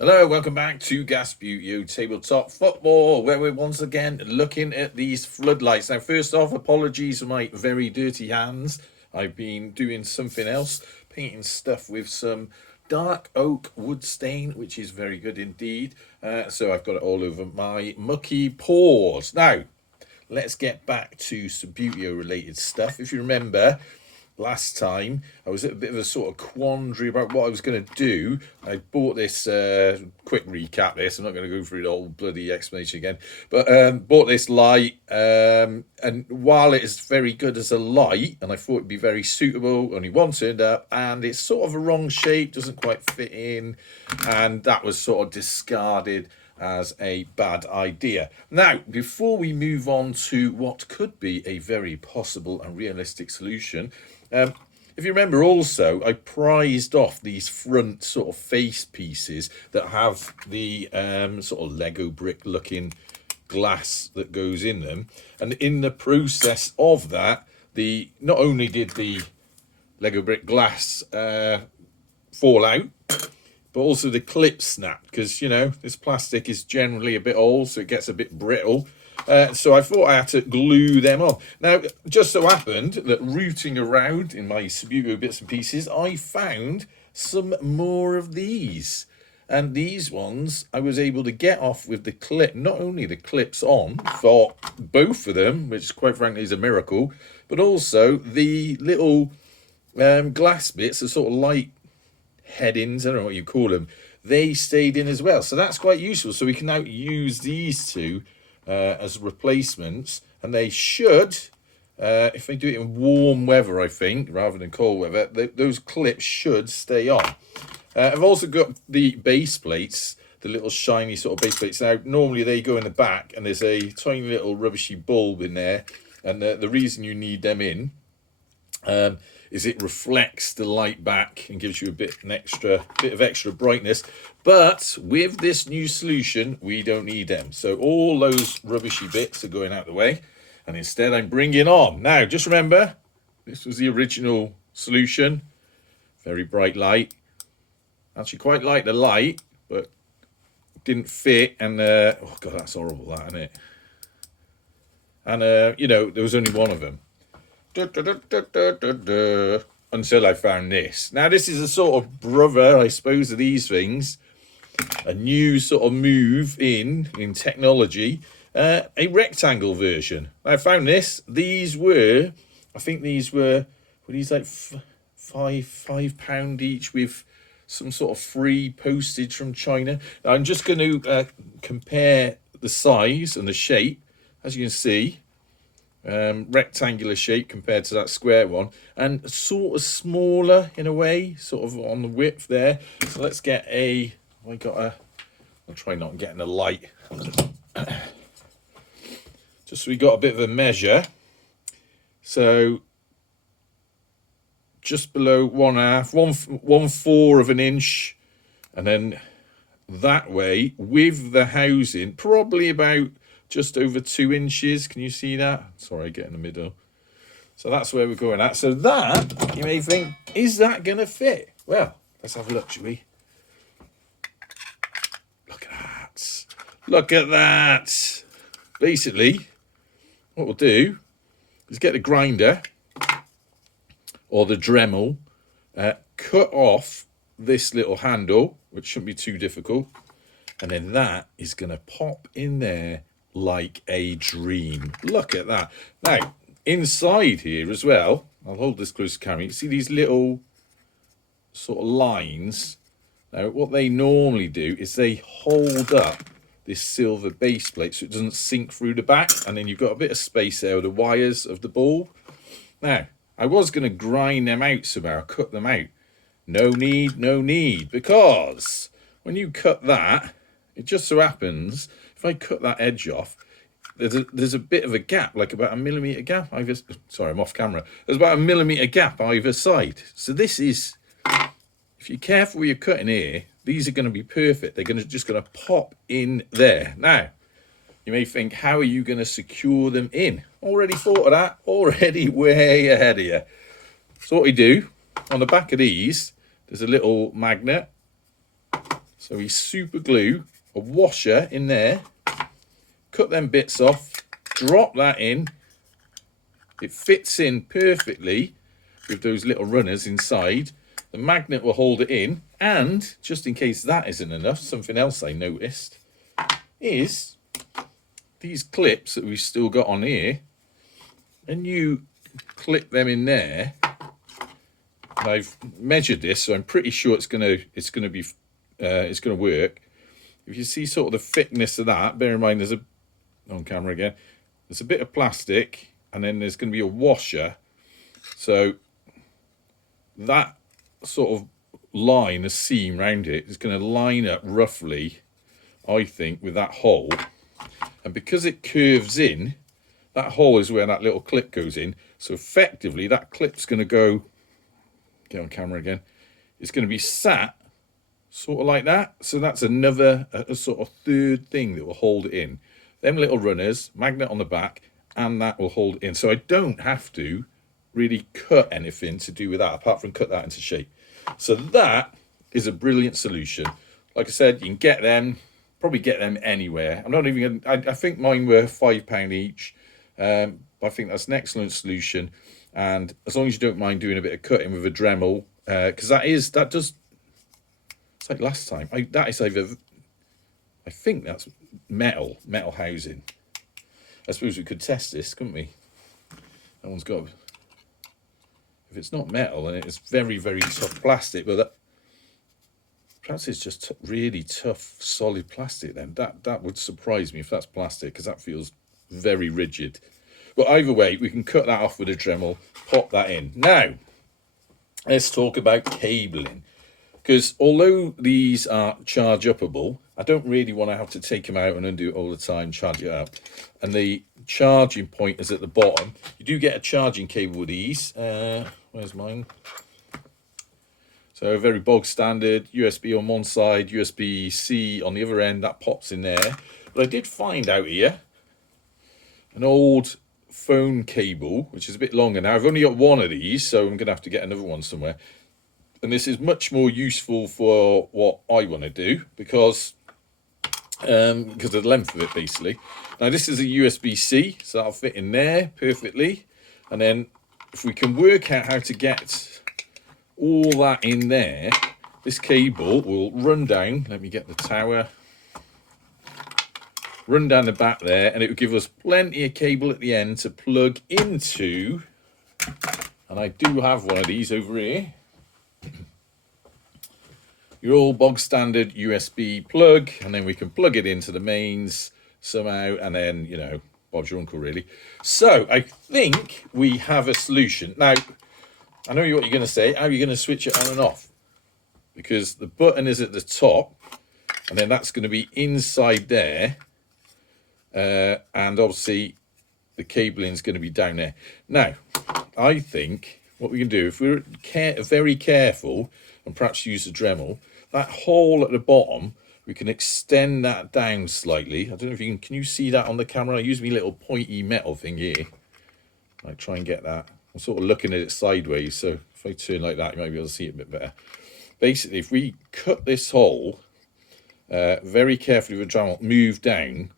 Hello, welcome back to Gas Beauty Tabletop Football, where we're once again looking at these floodlights. Now, first off, apologies for my very dirty hands. I've been doing something else, painting stuff with some dark oak wood stain, which is very good indeed. So I've got it all over my mucky paws. Now, let's get back to some Beauty-related stuff. If you remember, last time I was at a bit of a sort of quandary about what I was going to do. I bought this quick recap this, I'm not going to go through the whole bloody explanation again, but bought this light, and while it is very good as a light and I thought it'd be very suitable, only one turned up and it's sort of a wrong shape, doesn't quite fit in, and that was sort of discarded as a bad idea. Now, before we move on to what could be a very possible and realistic solution, if you remember also, I prized off these front sort of face pieces that have the sort of Lego brick looking glass that goes in them. And in the process of that, not only did the Lego brick glass fall out, but also the clip snapped, because, you know, this plastic is generally a bit old, so it gets a bit brittle. So I thought I had to glue them on. Now, just so happened that rooting around in my Subuto bits and pieces, I found some more of these. And these ones I was able to get off with the clip, not only the clips on for both of them, which quite frankly is a miracle, but also the little glass bits, the sort of light headings, I don't know what you call them, they stayed in as well. So that's quite useful. So we can now use these two as replacements, and they should, if they do it in warm weather, I think, rather than cold weather, those clips should stay on. I've also got the base plates, the little shiny sort of base plates. Now, normally they go in the back, and there's a tiny little rubbishy bulb in there, and the reason you need them in is it reflects the light back and gives you a bit of extra brightness. But with this new solution, we don't need them. So all those rubbishy bits are going out the way, and instead I'm bringing on. Now, just remember, this was the original solution. Very bright light. Actually quite like the light, but it didn't fit. And, oh God, that's horrible, that, isn't it? And, you know, there was only one of them. Until I found this. Now, this is a sort of brother, I suppose, of these things. A new sort of move in technology. A rectangle version. I found this. These were, I think these were these like £5 each with some sort of free postage from China. Now, I'm just going to compare the size and the shape. As you can see, rectangular shape compared to that square one, and sort of smaller in a way, sort of on the width there. So let's get I'll try not getting a light, just so we got a bit of a measure. So just below 1/4 of an inch, and then that way with the housing probably about just over 2 inches. Can you see that? Sorry, I get in the middle. So that's where we're going at. So that, you may think, is that going to fit? Well, let's have a look, shall we? Look at that. Look at that. Basically, what we'll do is get the grinder or the Dremel, cut off this little handle, which shouldn't be too difficult. And then that is going to pop in there like a dream. Look at that. Now, inside here as well, I'll hold this close to camera. You see these little sort of lines. Now, what they normally do is they hold up this silver base plate so it doesn't sink through the back, and then you've got a bit of space there with the wires of the bulb. Now, I was going to grind them out somehow, cut them out. No need, because when you cut that, it just so happens, if I cut that edge off, there's a bit of a gap, like about 1mm gap either. Sorry, I'm off camera. There's about 1mm gap either side. So this is, if you're careful where you're cutting here, these are going to be perfect. They're just going to pop in there. Now, you may think, how are you going to secure them in? Already thought of that. Already way ahead of you. So what we do, on the back of these, there's a little magnet. So we super glue a washer in there, cut them bits off, drop that in. It fits in perfectly with those little runners inside. The magnet will hold it in, and just in case that isn't enough, something else I noticed is these clips that we've still got on here, and you clip them in there. And I've measured this, so I'm pretty sure it's gonna work. If you see sort of the thickness of that, bear in mind there's a on camera again. There's a bit of plastic, and then there's going to be a washer. So that sort of line, a seam round it, is going to line up roughly, I think, with that hole. And because it curves in, that hole is where that little clip goes in. So effectively, that clip's going to go, get on camera again, it's going to be sat sort of like that. So that's another, a sort of third thing that will hold it in. Them little runners, magnet on the back, and that will hold it in. So I don't have to really cut anything to do with that, apart from cut that into shape. So that is a brilliant solution. Like I said, you can get them, probably get them anywhere. I'm not even going to, I think mine were £5 each. I think that's an excellent solution. And as long as you don't mind doing a bit of cutting with a Dremel, because it's like last time. That is either, I think that's metal housing. I suppose we could test this, couldn't we? That one's got, if it's not metal, then it's very, very tough plastic. But perhaps it's just really tough, solid plastic then. That would surprise me if that's plastic, because that feels very rigid. But either way, we can cut that off with a Dremel, pop that in. Now, let's talk about cabling. Because although these are charge upable, I don't really want to have to take them out and undo it all the time, charge it up. And the charging point is at the bottom. You do get a charging cable with these. Where's mine? So very bog standard, USB on one side, USB-C on the other end, that pops in there. But I did find out here an old phone cable, which is a bit longer now. I've only got one of these, so I'm going to have to get another one somewhere. And this is much more useful for what I want to do, because of the length of it, basically. Now, this is a USB-C, so that'll fit in there perfectly. And then if we can work out how to get all that in there, this cable will run down. Let me get the tower. Run down the back there, and it will give us plenty of cable at the end to plug into. And I do have one of these over here. Your old bog standard USB plug, and then we can plug it into the mains somehow, and then, you know, Bob's your uncle, really. So I think we have a solution. Now, I know what you're going to say. How are you going to switch it on and off? Because the button is at the top, and then that's going to be inside there. And obviously the cabling is going to be down there. Now, I think what we can do, if we're very careful and perhaps use a Dremel, that hole at the bottom, we can extend that down slightly. I don't know if you can you see that on the camera? I use my little pointy metal thing here. I try and get that. I'm sort of looking at it sideways, so if I turn like that, you might be able to see it a bit better. Basically, if we cut this hole very carefully with a Dremel, move down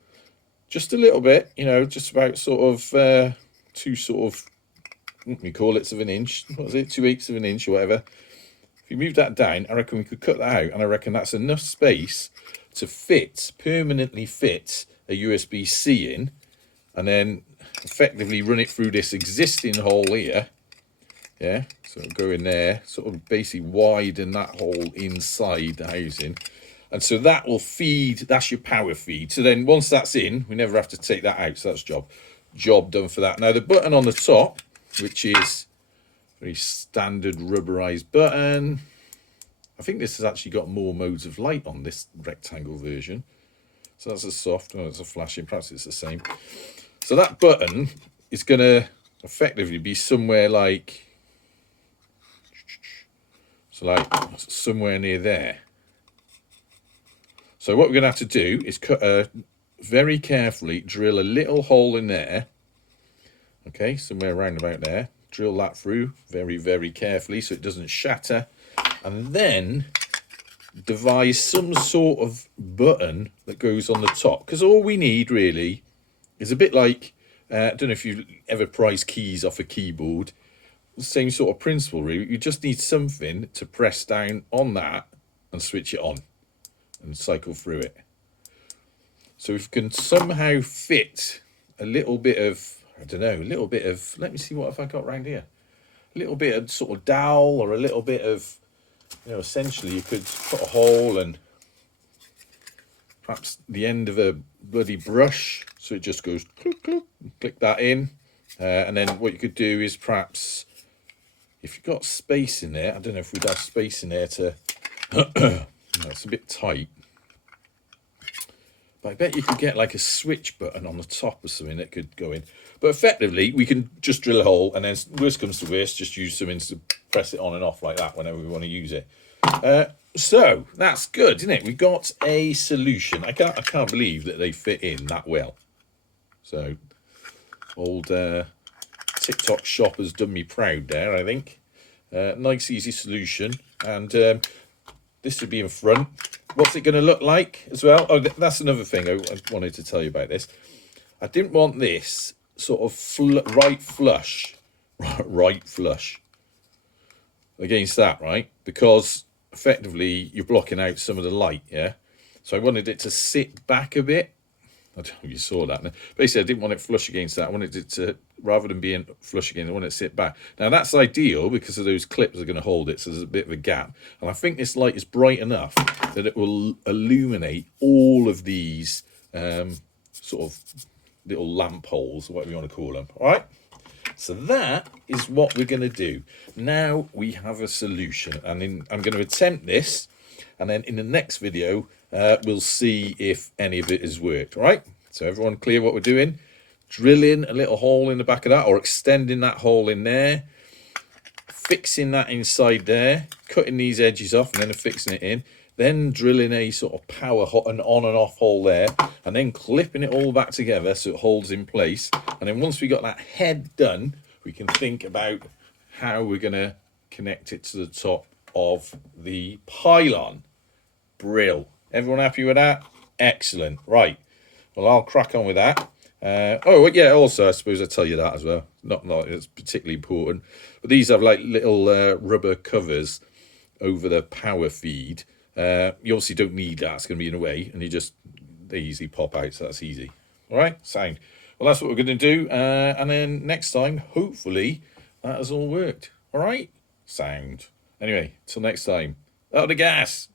just a little bit, you know, just about sort of two sort of, what we call it, of an inch. What is it? 2/8 of an inch or whatever. If you move that down, I reckon we could cut that out, and I reckon that's enough space to permanently fit a USB-C in, and then effectively run it through this existing hole here. Yeah, so it'll go in there, sort of basically widen that hole inside the housing. And so that will feed, that's your power feed. So then once that's in, we never have to take that out. So that's job done for that. Now the button on the top, which is very standard rubberized button. I think this has actually got more modes of light on this rectangle version. So that's a soft, oh, it's a flashing, perhaps it's the same. So that button is going to effectively be somewhere like, somewhere near there. So what we're going to have to do is very carefully drill a little hole in there. Okay, somewhere around about there. Drill that through very, very carefully so it doesn't shatter. And then devise some sort of button that goes on the top, because all we need really is a bit like, I don't know if you ever prize keys off a keyboard. Same sort of principle really. You just need something to press down on that and switch it on and cycle through it. So if you can somehow fit a little bit of, I don't know, a little bit of, let me see what have I got around here. A little bit of sort of dowel, or a little bit of, you know, essentially you could put a hole and perhaps the end of a bloody brush, so it just goes click, click, click that in. And then what you could do is perhaps, if you've got space in there, I don't know if we'd have space in there to, no, it's a bit tight. But I bet you could get like a switch button on the top or something that could go in. But effectively, we can just drill a hole, and then worst comes to worst, just use something to press it on and off like that whenever we want to use it. So that's good, isn't it? We got a solution. I can't believe that they fit in that well. So old TikTok shop has done me proud there, I think. Nice, easy solution, and this would be in front. What's it going to look like as well? Oh, that's another thing I wanted to tell you about this. I didn't want this sort of right flush against that, right? Because effectively you're blocking out some of the light, yeah? So I wanted it to sit back a bit. I don't know if you saw that. Basically, I didn't want it flush against that. I wanted it to, rather than being flush against, I wanted it to sit back. Now, that's ideal because of those clips are going to hold it, so there's a bit of a gap. And I think this light is bright enough that it will illuminate all of these sort of little lamp holes, whatever you want to call them. All right? So that is what we're going to do. Now we have a solution. And I'm going to attempt this. And then in the next video, we'll see if any of it has worked. All right? So everyone clear what we're doing? Drilling a little hole in the back of that, or extending that hole in there. Fixing that inside there. Cutting these edges off and then fixing it in. Then drilling a sort of power on and off hole there. And then clipping it all back together so it holds in place. And then once we got that head done, we can think about how we're going to connect it to the top of the pylon. Brill. Everyone happy with that? Excellent. Right. Well, I'll crack on with that. Oh, yeah, also, I suppose I'll tell you that as well. Not it's particularly important. But these have like little rubber covers over the power feed. You obviously don't need that. It's going to be in a way. And they easily pop out, so that's easy. All right? Sound. Well, that's what we're going to do. And then next time, hopefully, that has all worked. All right? Sound. Anyway, till next time. Out of the gas.